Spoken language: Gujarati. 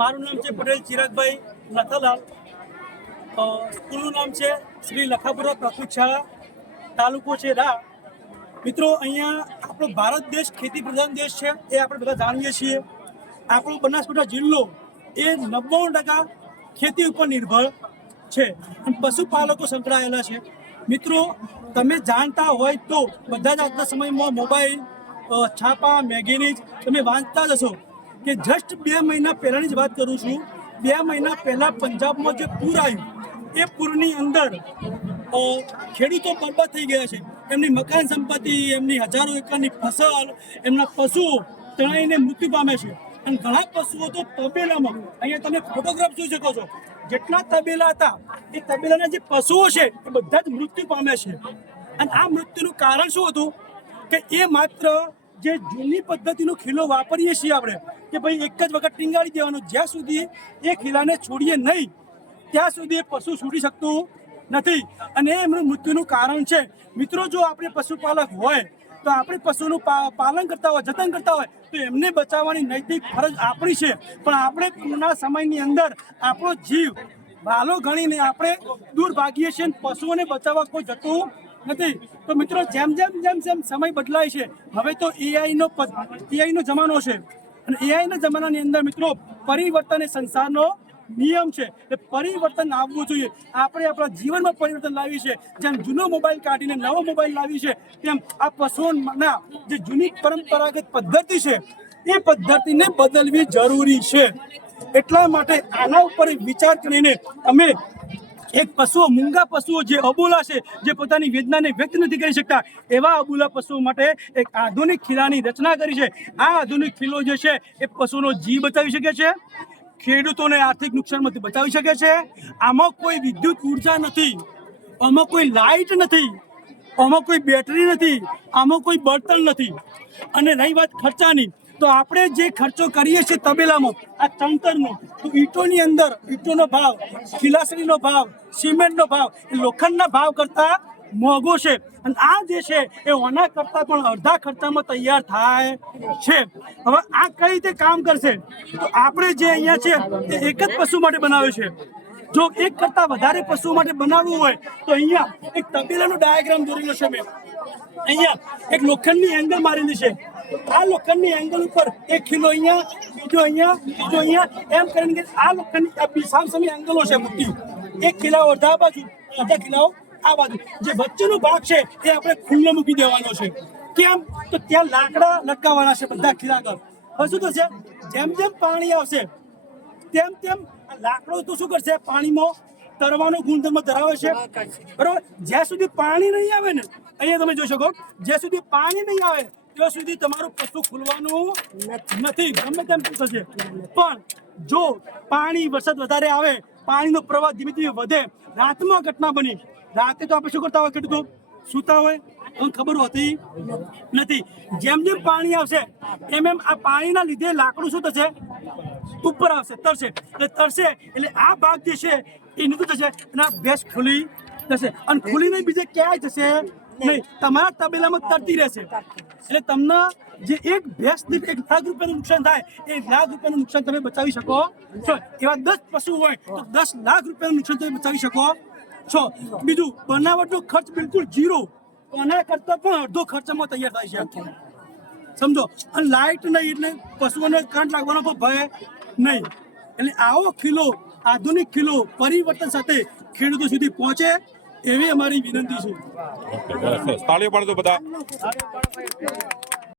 મારું નામ છે પટેલ ચિરાગભાઈ લખાલાલ. સ્કૂલનું નામ છે શ્રી લખાપુરા પ્રાથમિક શાળા, તાલુકો છે રા. મિત્રો, અહીંયા આપણો ભારત દેશ ખેતી પ્રધાન દેશ છે, એ આપણે બધા જાણીએ છીએ. આપણો બનાસકાંઠા જિલ્લો એ નવ્વાણું ટકા ખેતી ઉપર નિર્ભર છે. પશુપાલકો સંકળાયેલા છે. મિત્રો, તમે જાણતા હોય તો બધા જ આજના સમયમાં મોબાઈલ છાપા મેગેનીઝ તમે વાંચતા જ હશો. કે જસ્ટ બે મહિના પહેલાંની જ વાત કરું છું. બે મહિના પહેલાં પંજાબમાં જે પૂર આવ્યું, એ પૂરની અંદર ખેડૂતો બરબાદ થઈ ગયા છે. એમની મકાન સંપત્તિ, એમની હજારો એકરની ફસલ, એમના પશુઓ તણાઈને મૃત્યુ પામે છે. અને ઘણા પશુઓ તો તબેલામાં, અહીંયા તમે ફોટોગ્રાફ જોઈ શકો છો. જેટલા તબેલા હતા, એ તબેલાના જે પશુઓ છે, એ બધા જ મૃત્યુ પામે છે. અને આ મૃત્યુનું કારણ શું હતું? કે એ માત્ર જે જૂની પદ્ધતિનો ખીલો વાપરીએ છીએ આપણે, કે ભાઈ એક જ વખત ટીંગાડી દેવાનો. જ્યાં સુધી એ ખીલાને છોડીએ નહીં, ત્યાં સુધી એ પશુ છૂટી શકતું નથી. અને એ એમનું મૃત્યુનું કારણ છે. મિત્રો, જો આપણે પશુપાલક હોય, તો આપણે પશુનું પાલન કરતા હોય, જતન કરતા હોય, તો એમને બચાવવાની નૈતિક ફરજ આપણી છે. પણ આપણે પૂરના સમયની અંદર આપણો જીવ, ભાલો ગણીને આપણે દૂર ભાગીએ છીએ પશુઓને બચાવવા કોઈ જતું નથી. તો મિત્રો, જેમ જેમ જેમ જેમ સમય બદલાય છે, હવે તો એઆઈ નો જમાનો છે. અને એઆઈ ના જમાનાની અંદર મિત્રો, પરિવર્તન એ સંસારનો નિયમ છે. એ પરિવર્તન આવવું જોઈએ. આપણે આપણા જીવનમાં પરિવર્તન લાવી છે. જેમ જૂનો મોબાઈલ કાઢીને નવો મોબાઈલ લાવી છે, તેમ આ પશુઓના જે જૂની પરંપરાગત પદ્ધતિ છે, એ પદ્ધતિને બદલવી જરૂરી છે. એટલા માટે આના ઉપર વિચાર કરીને અમે એક પશુઓ, મૂંગા પશુઓ જે અબોલા છે, જે પોતાની વેદનાને વ્યક્ત નથી કરી શકતા, એવા અબોલા પશુઓ માટે એક આધુનિક ખીલાની રચના કરી છે. આ આધુનિક ખીલો જે છે, એ પશુનો જીવ બચાવી શકે છે, ખેડૂતોને આર્થિક નુકસાનમાંથી બચાવી શકે છે. આમાં કોઈ વિદ્યુત ઊર્જા નથી, આમાં કોઈ લાઇટ નથી, આમાં કોઈ બેટરી નથી, આમાં કોઈ બળતણ નથી. અને રહી વાત ખર્ચાની તો આપણે જે ખર્ચો કરીએ છીએ તબેલામાં, આ ચણતરનો, તો ઈંટોની અંદર, ઈંટોનો ભાવ ખીલાસરીનો ભાવ, સિમેન્ટનો ભાવ લોખંડના ભાવ કરતાં મોંઘો છે. અને આ જે છે, એ ઓના કરતાં પણ અડધા ખર્ચામાં તૈયાર થાય છે. હવે આ કઈ રીતે કામ કરશે? તો આપણે જે અહીંયા છે, એ એક જ પશુ માટે બનાવ્યું છે. જો એક કરતાં વધારે પશુ માટે બનાવવું હોય, તો અહીંયા એક તબેલાનો ડાયાગ્રામ દોરેલો છે મેં. અહીંયા એક લોખંડની એંગલ મારેલી છે. આ લોખંડની એંગલ ઉપર એક કિલો અહીંયા બીજો અહીંયા બીજો અહીંયા એમ કરીને કે આ લોખંડની આ બી સામે એંગલો છે મોટી એક કિલ્લાઓ અડધા બાજુ અડધા કિલ્લાઓ આ બાજુ. જે વચ્ચેનો ભાગ છે એ આપણે ખુલ્લો મૂકી દેવાનો છે. કેમ? તો ત્યાં લાકડા લટકાવવાના છે બધા કિલ્લા આગળ હવે શું થશે જેમ જેમ પાણી આવશે તેમ તેમ આ લાકડો તો શું કરશે? પાણીમાં તરવાનો ગુણધર્મ ધરાવે છે. બરોબર? જ્યાં સુધી પાણી નહીં આવે ને અહીંયા તમે જોઈ શકો જ્યાં સુધી પાણી નહીં આવે ત્યાં સુધી તમારું પશુ ખુલવાનું નથી. ગમે તેમ થશે. પણ જો પાણી વરસાદ વધારે આવે પાણીનો પ્રવાહ ધીમે ધીમે વધે રાતમાં ઘટના બની રાતે તો આપણે શું કરતા હોય ખેડૂતો? સૂતા હોય? ખબર હોતી નથી. જેમ જેમ પાણી આવશે એમ એમ આ પાણીના લીધે લાકડું શું થશે? ઉપર આવશે તરશે. એટલે તરશે એટલે આ ભાગ જે છે એ નીકળી જશે અને આ ભેંસ ખુલી જશે. અને ખુલીને બીજે ક્યાંય જશે? નહીં, તમારા તબેલામાં તરતી રહેશે. એટલે તમને જે એક ભેંસ દીઠ એક લાખ રૂપિયાનું નુકસાન થાય, એ લાખ રૂપિયાનું નુકસાન તમે બચાવી શકો. છો એવા દસ પશુ હોય, તો દસ લાખ રૂપિયાનું નુકસાન તમે બચાવી શકો. છો બીજું, બનાવટનો ખર્ચ બિલકુલ જીરો આના કરતા પણ અડધો ખર્ચમાં તૈયાર થાય છે. સમજો? અને લાઇટ નહીં એટલે પશુઓને કરંટ લાગવાનો પણ ભય નહીં. એટલે આવો ખીલો, આધુનિક ખીલો પરિવર્તન સાથે ખેડૂતો સુધી પહોંચે. એવી અમારી વિનંતી છે. તાળીઓ પાડો બધા.